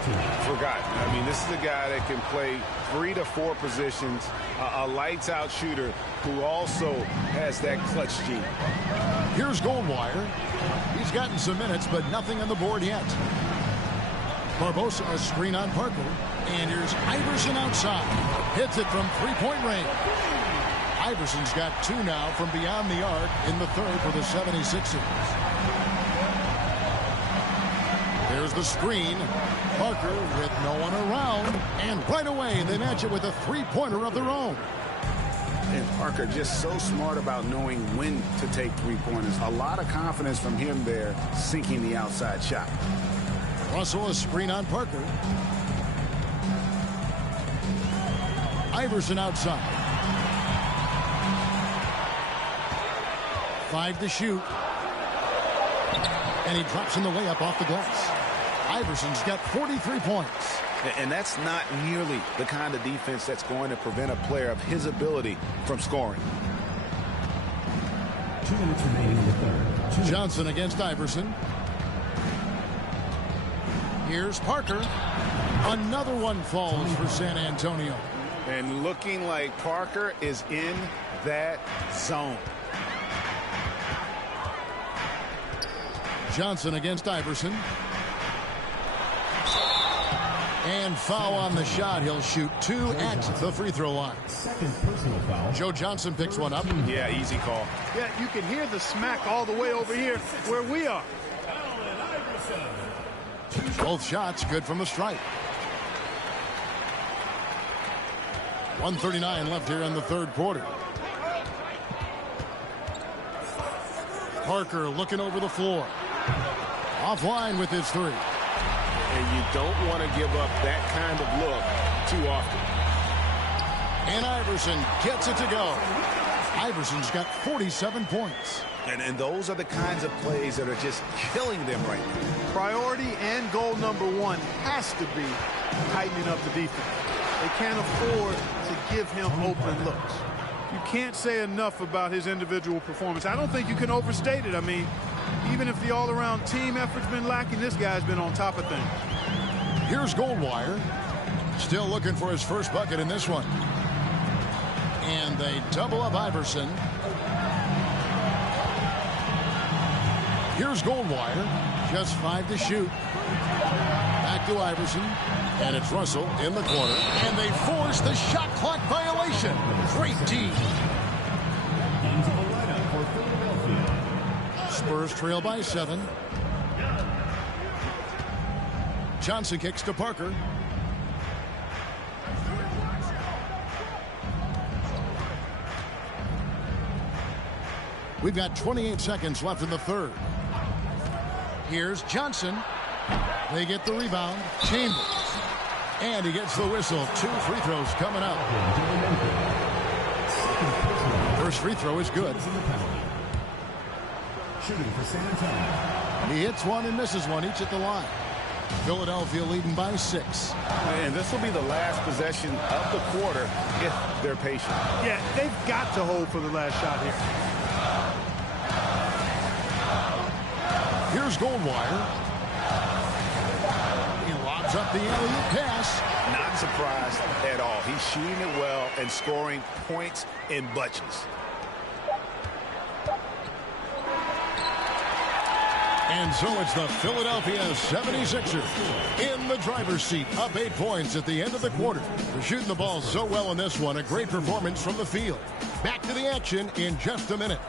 forgotten. I mean, this is a guy that can play 3 to 4 positions, a lights-out shooter who also has that clutch gene. Here's Goldwire. He's gotten some minutes, but nothing on the board yet. Barbosa a screen on Parker. And here's Iverson outside. Hits it from 3-point range. Iverson's got 2 now from beyond the arc in the third for the 76ers. There's the screen. Parker with no one around. And right away they match it with a 3-pointer of their own. And Parker just so smart about knowing when to take 3-pointers. A lot of confidence from him there, sinking the outside shot. Russell a screen on Parker. Iverson outside. 5 to shoot. And he drops in the layup off the glass. Iverson's got 43 points. And that's not nearly the kind of defense that's going to prevent a player of his ability from scoring. 2 minutes remaining in the third. Johnson against Iverson. Here's Parker. Another one falls for San Antonio. And looking like Parker is in that zone. Johnson against Iverson. And foul on the shot. He'll shoot 2 at the free throw line. Second personal foul. Joe Johnson picks one up. Yeah, easy call. Yeah, you can hear the smack all the way over here where we are. Both shots good from the stripe. 1:39 left here in the third quarter. Parker looking over the floor. Offline with his 3. And you don't want to give up that kind of look too often. And Iverson gets it to go. Iverson's got 47 points. And those are the kinds of plays that are just killing them right now. Priority and goal number 1 has to be tightening up the defense. They can't afford to give him open looks. You can't say enough about his individual performance. I don't think you can overstate it. I mean, even if the all-around team effort's been lacking, this guy's been on top of things. Here's Goldwire. Still looking for his first bucket in this one. And they double up Iverson. Here's Goldwire. Just 5 to shoot. Back to Iverson. And it's Russell in the corner. And they force the shot clock violation. Great D. Into the lineup for Philadelphia. Spurs trail by 7. Johnson kicks to Parker. We've got 28 seconds left in the third. Here's Johnson. They get the rebound. Chambers. And he gets the whistle. 2 free throws coming up. First free throw is good. Shooting for San Antonio. He hits one and misses one, each at the line. Philadelphia leading by 6. And this will be the last possession of the quarter if they're patient. Yeah, they've got to hold for the last shot here. Here's Goldwire. He lobs up the alley-oop pass. Not surprised at all. He's shooting it well and scoring points in bunches. And so it's the Philadelphia 76ers in the driver's seat, up 8 points at the end of the quarter. They're shooting the ball so well in this one. A great performance from the field. Back to the action in just a minute.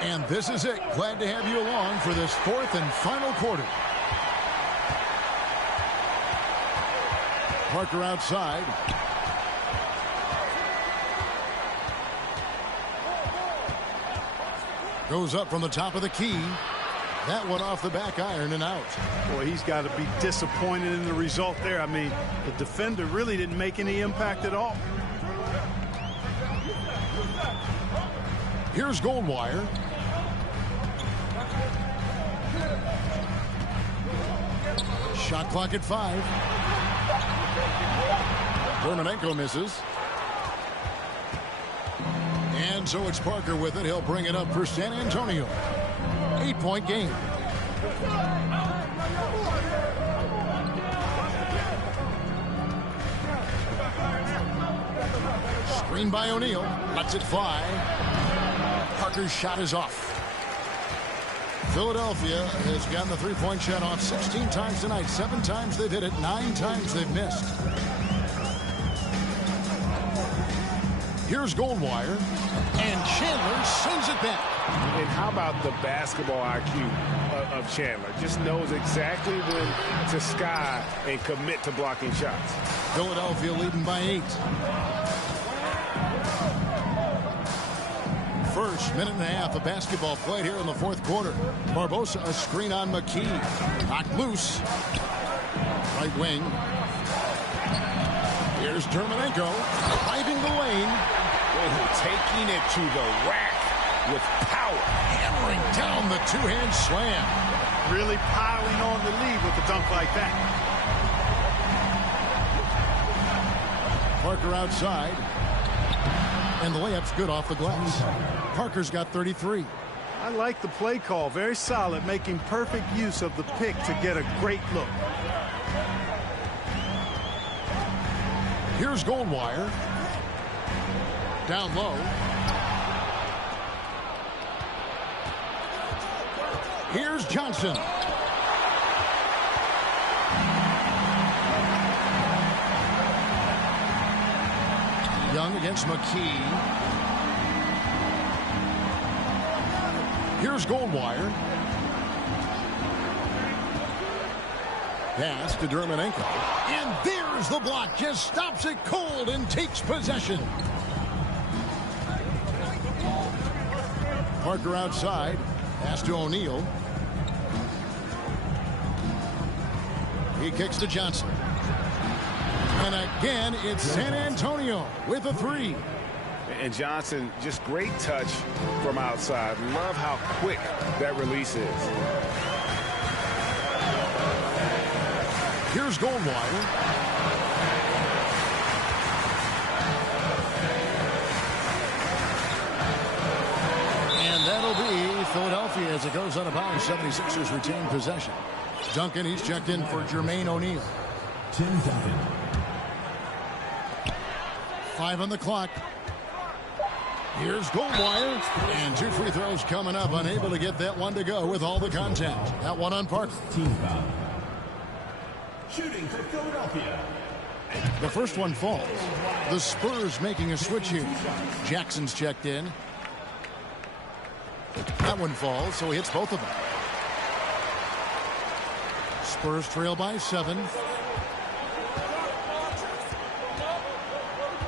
And this is it. Glad to have you along for this 4th and final quarter. Parker outside. Goes up from the top of the key. That one off the back iron and out. Boy, he's got to be disappointed in the result there. I mean, the defender really didn't make any impact at all. Here's Goldwire. Shot clock at 5. Kornimenko misses. And so it's Parker with it. He'll bring it up for San Antonio. 8-point game. Screen by O'Neal. Lets it fly. Parker's shot is off. Philadelphia has gotten the three-point shot off 16 times tonight. 7 times they've hit it. 9 times they've missed. Here's Goldwire. And Chandler sends it back. And how about the basketball IQ of Chandler? Just knows exactly when to sky and commit to blocking shots. Philadelphia leading by 8. First minute and a half of basketball played here in the fourth quarter. Barbosa a screen on McKee. Knocked loose. Right wing. Here's Dermonenko driving the lane. Taking it to the rack with power. Hammering down the two-hand slam. Really piling on the lead with a dunk like that. Parker outside. And the layup's good off the glass. Parker's got 33. I like the play call. Very solid, making perfect use of the pick to get a great look. Here's Goldwire. Down low. Here's Johnson. Young against McKee. Here's Goldwire. Pass to Dermonenko. And there's the block. Just stops it cold and takes possession. Parker outside. Pass to O'Neal. He kicks to Johnson. And again, it's San Antonio with a three. And Johnson, just great touch from outside. Love how quick that release is. Here's Goldwire. And that'll be Philadelphia as it goes out of bounds. 76ers retain possession. Duncan, he's checked in for Jermaine O'Neal. Tim Duncan. 5 on the clock. Here's Goldwire. And 2 free throws coming up. Unable to get that one to go with all the contact. That one on Parker. Team foul. Shooting for Philadelphia. The first one falls. The Spurs making a switch here. Jackson's checked in. That one falls, so he hits both of them. Spurs trail by 7.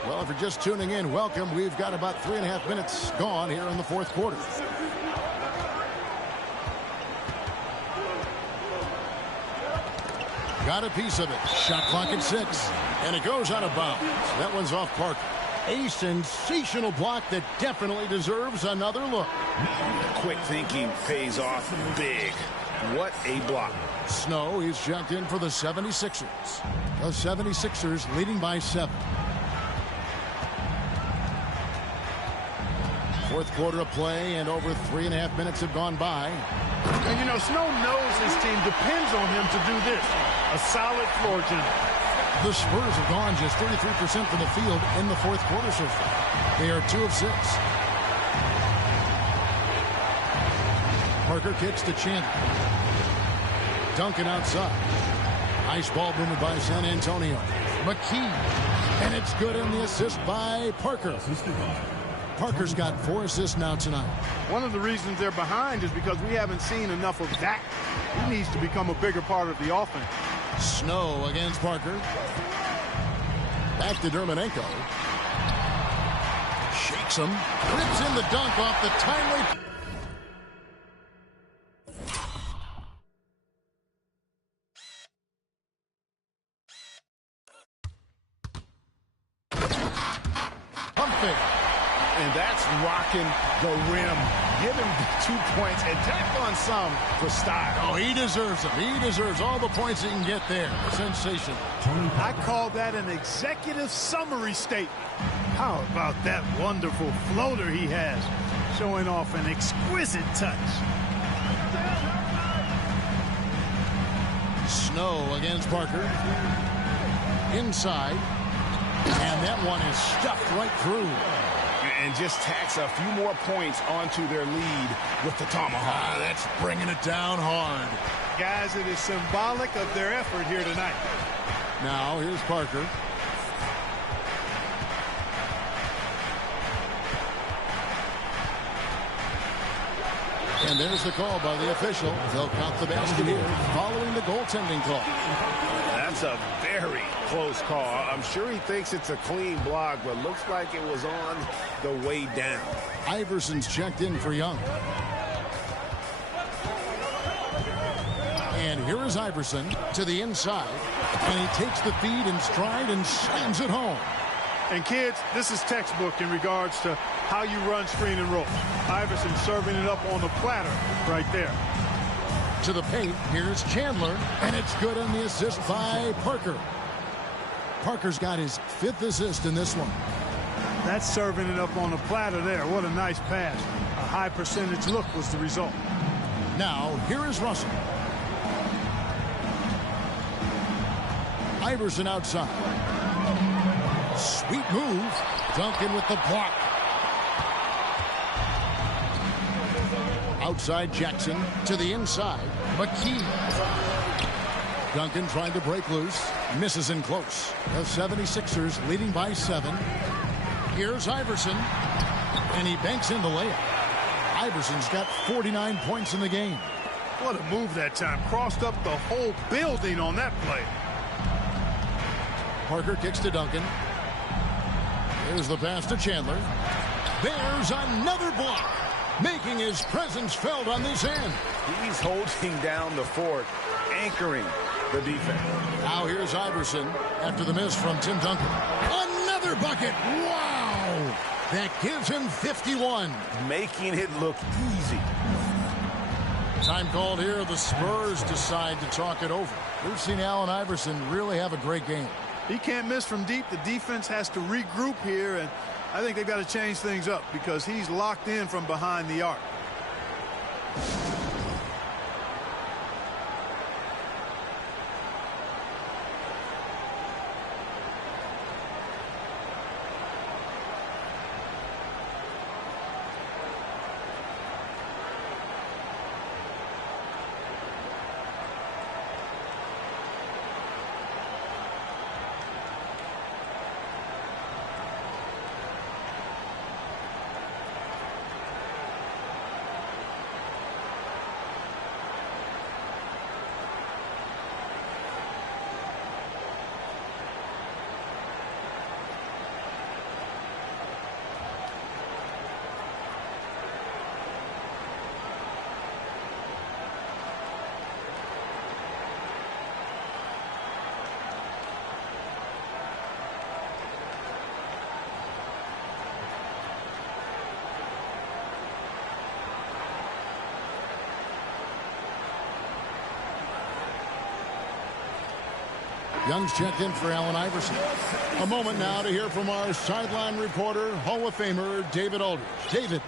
Well, if you're just tuning in, welcome. We've got about 3.5 minutes gone here in the fourth quarter. Got a piece of it. Shot clock at 6. And it goes out of bounds. That one's off Parker. A sensational block that definitely deserves another look. Quick thinking pays off big. What a block. Snow, he's checked in for the 76ers. The 76ers leading by 7. Fourth quarter of play, and over 3.5 minutes have gone by. And, you know, Snow knows his team depends on him to do this. A solid floor general. The Spurs have gone just 33% from the field in the fourth quarter so far. They are 2 of 6. Parker kicks to Chandler. Duncan outside. Nice ball movement by San Antonio. McKee. And it's good in the assist by Parker. Parker's got 4 assists now tonight. One of the reasons they're behind is because we haven't seen enough of that. He needs to become a bigger part of the offense. Snow against Parker. Back to Dermonenko. Shakes him. Rips in the dunk off the timely. Pump fake. And that's rocking the rim. Give him the 2 points and tack on some for style. Oh, he deserves them. He deserves all the points he can get there. Sensation. I call that an executive summary statement. How about that wonderful floater he has, showing off an exquisite touch. Snow against Parker. Inside. And that one is stuffed right through. And just tacks a few more points onto their lead with the tomahawk. That's bringing it down hard. Guys, it is symbolic of their effort here tonight. Now, here's Parker. And there's the call by the official. They'll count the basket here following the goaltending call. That's a very close call. I'm sure he thinks it's a clean block, but looks like it was on the way down. Iverson's checked in for Young. And here is Iverson to the inside. And he takes the feed in stride and slams it home. And kids, this is textbook in regards to how you run screen and roll. Iverson serving it up on the platter right there. To the paint, here's Chandler, and it's good on the assist by Parker. Parker's got his 5th assist in this one. That's serving it up on the platter there. What a nice pass. A high percentage look was the result. Now, here is Russell. Iverson outside. Sweet move. Duncan with the block. Outside Jackson to the inside. McKee. Duncan trying to break loose. Misses in close. The 76ers leading by 7. Here's Iverson. And he banks in the layup. Iverson's got 49 points in the game. What a move that time. Crossed up the whole building on that play. Parker kicks to Duncan. Here's the pass to Chandler. There's another block, making his presence felt on this end. He's holding down the fort, anchoring the defense. Now here's Iverson after the miss from Tim Duncan. Another bucket. Wow. That gives him 51. Making it look easy. Time called here. The Spurs decide to talk it over. We've seen Allen Iverson really have a great game. He can't miss from deep. The defense has to regroup here, and I think they've got to change things up because he's locked in from behind the arc. Young's checked in for Allen Iverson. A moment now to hear from our sideline reporter, Hall of Famer David Aldridge. David.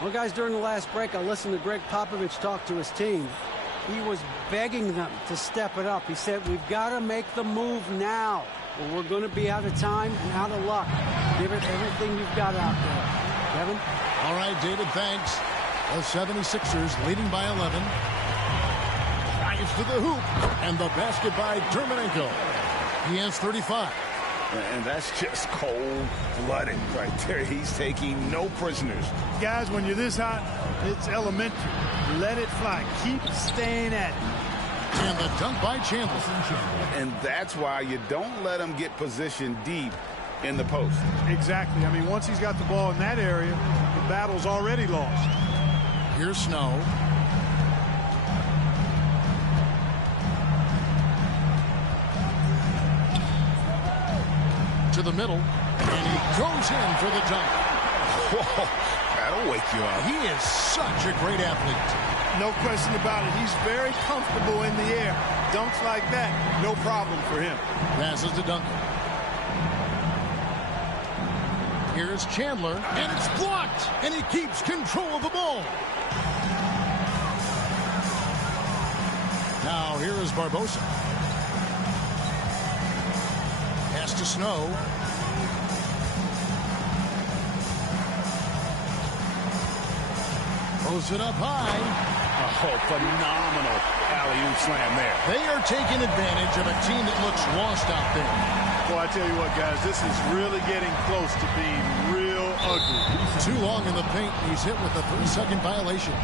Well, guys, during the last break, I listened to Greg Popovich talk to his team. He was begging them to step it up. He said, we've got to make the move now, or we're going to be out of time and out of luck. Give it everything you've got out there. Kevin? All right, David, thanks. The 76ers leading by 11. Drives to the hoop, and the basket by Dermonenko. He has 35. And that's just cold-blooded right there. He's taking no prisoners. Guys, when you're this hot, it's elementary. Let it fly. Keep staying at it. And the dunk by Chandler. And that's why you don't let him get positioned deep in the post. Exactly. I mean, once he's got the ball in that area, the battle's already lost. Here's Snow. To the middle, and he goes in for the dunk. Whoa, that'll wake you up. He is such a great athlete. No question about it. He's very comfortable in the air. Dunks like that, no problem for him. Passes to Duncan. Here's Chandler, and it's blocked, and he keeps control of the ball. Now here is Barbosa. Pass to Snow. Throws it up high. Oh, phenomenal alley-oop slam there. They are taking advantage of a team that looks lost out there. Well, I tell you what, guys, this is really getting close to being real ugly. Too long in the paint. He's hit with a 3-second violation.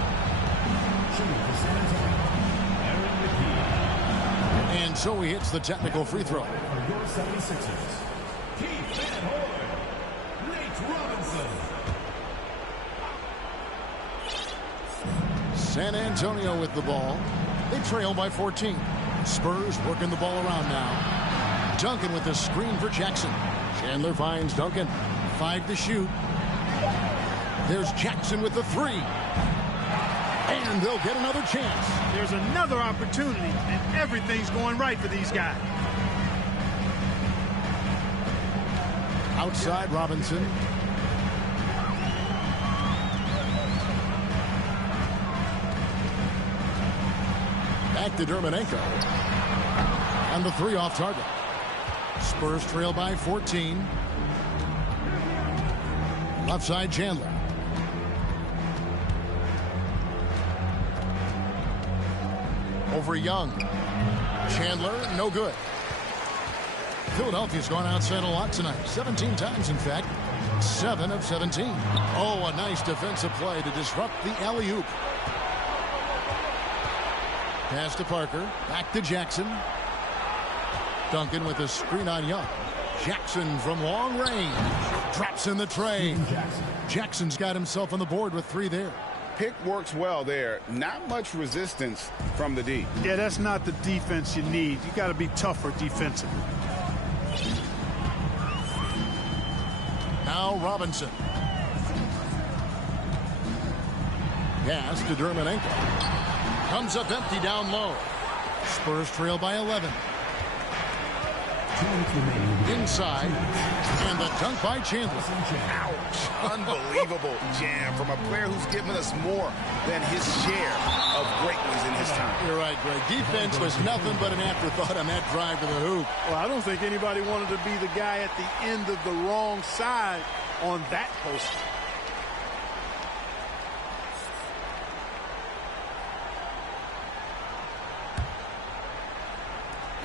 And so he hits the technical free throw. Your 76ers, Keith Van Horn, Nate Robinson. San Antonio with the ball. They trail by 14. Spurs working the ball around now. Duncan with the screen for Jackson. Chandler finds Duncan. 5 to shoot. There's Jackson with the 3. And they'll get another chance. There's another opportunity, and everything's going right for these guys. Outside Robinson. Back to Dermonenko. And the 3 off target. Spurs trail by 14. Left side Chandler. Over Young. Chandler, no good. Philadelphia's gone outside a lot tonight. 17 times, in fact. 7 of 17. Oh, a nice defensive play to disrupt the alley-oop. Pass to Parker. Back to Jackson. Duncan with a screen on Young. Jackson from long range. Drops in the tray. Jackson's got himself on the board with 3 there. Pick works well there. Not much resistance from the D. Yeah, that's not the defense you need. You got to be tougher defensively. Now Robinson. Pass to Dermonenko. Comes up empty down low. Spurs trail by 11. Inside. And the dunk by Chandler. Ouch. Unbelievable jam from a player who's given us more than his share of greatness in his time. You're right, Greg. Defense was nothing but an afterthought on that drive to the hoop. Well, I don't think anybody wanted to be the guy at the end of the wrong side on that poster.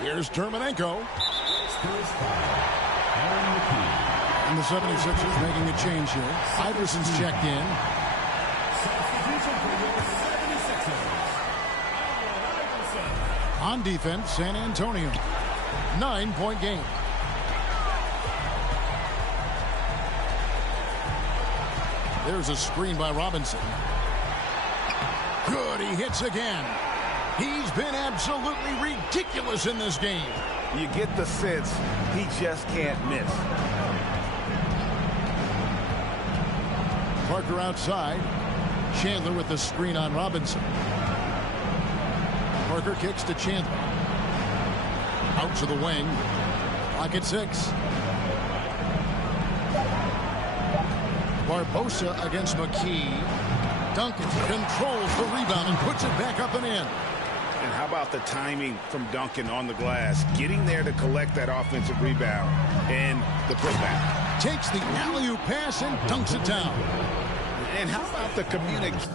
Here's Dermonenko. And the 76ers making a change here. Iverson's checked in. On defense, San Antonio. 9-point game. There's a screen by Robinson. Good, he hits again. He's been absolutely ridiculous in this game. You get the sense he just can't miss. Parker outside. Chandler with the screen on Robinson. Parker kicks to Chandler. Out to the wing. Clock at 6. Barbosa against McKee. Duncan controls the rebound and puts it back up and in. And how about the timing from Duncan on the glass? Getting there to collect that offensive rebound and the putback. Takes the alley-oop pass and dunks it down. And how about the communication?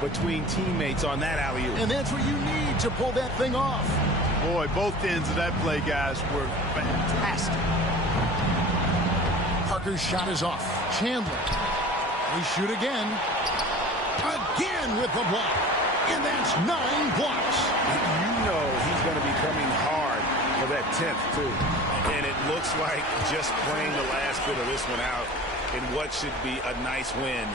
Between teammates on that alley-oop. And that's what you need to pull that thing off. Boy, both ends of that play, guys, were fantastic. Parker's shot is off. Chandler. They shoot again. Again with the block. And that's 9 blocks. You know he's going to be coming hard for that 10th, too. And it looks like just playing the last bit of this one out in what should be a nice win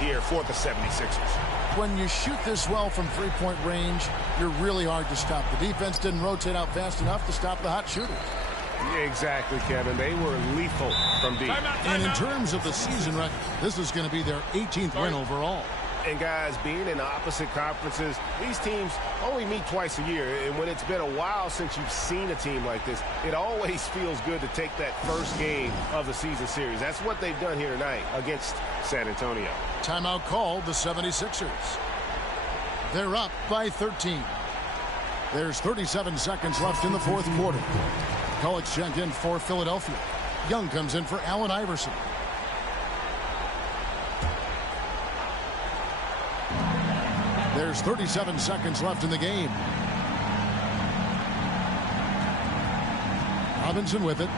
here for the 76ers. When you shoot this well from three-point range, you're really hard to stop. The defense didn't rotate out fast enough to stop the hot shooters. Yeah, exactly, Kevin. They were lethal from deep. And in terms of the season record, this is going to be their 18th win overall. And guys, being in opposite conferences, these teams only meet twice a year. And when it's been a while since you've seen a team like this, it always feels good to take that first game of the season series. That's what they've done here tonight against San Antonio. Timeout called the 76ers. They're up by 13. There's 37 seconds left in the fourth quarter. College checked in for Philadelphia. Young comes in for Allen Iverson. There's 37 seconds left in the game. Robinson with it.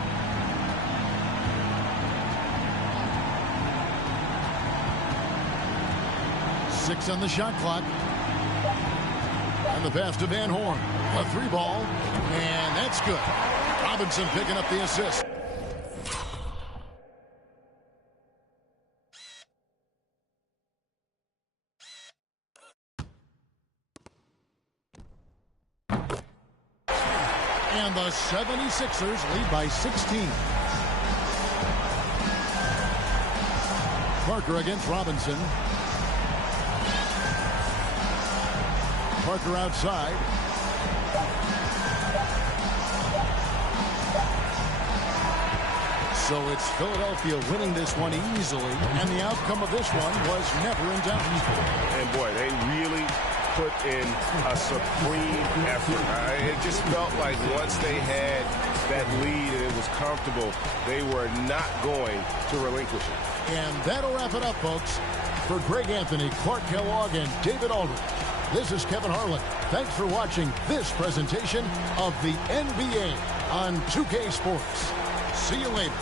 Six on the shot clock. the pass to Van Horn. A 3-ball, and that's good. Robinson picking up the assist. And the 76ers lead by 16. Parker against Robinson. Parker outside. So it's Philadelphia winning this one easily, and the outcome of this one was never in doubt. And boy, they really put in a supreme effort. It just felt like once they had that lead and it was comfortable, they were not going to relinquish it. And that'll wrap it up, folks. For Greg Anthony, Clark Kellogg, and David Aldridge, this is Kevin Harlan. Thanks for watching this presentation of the NBA on 2K Sports. See you later.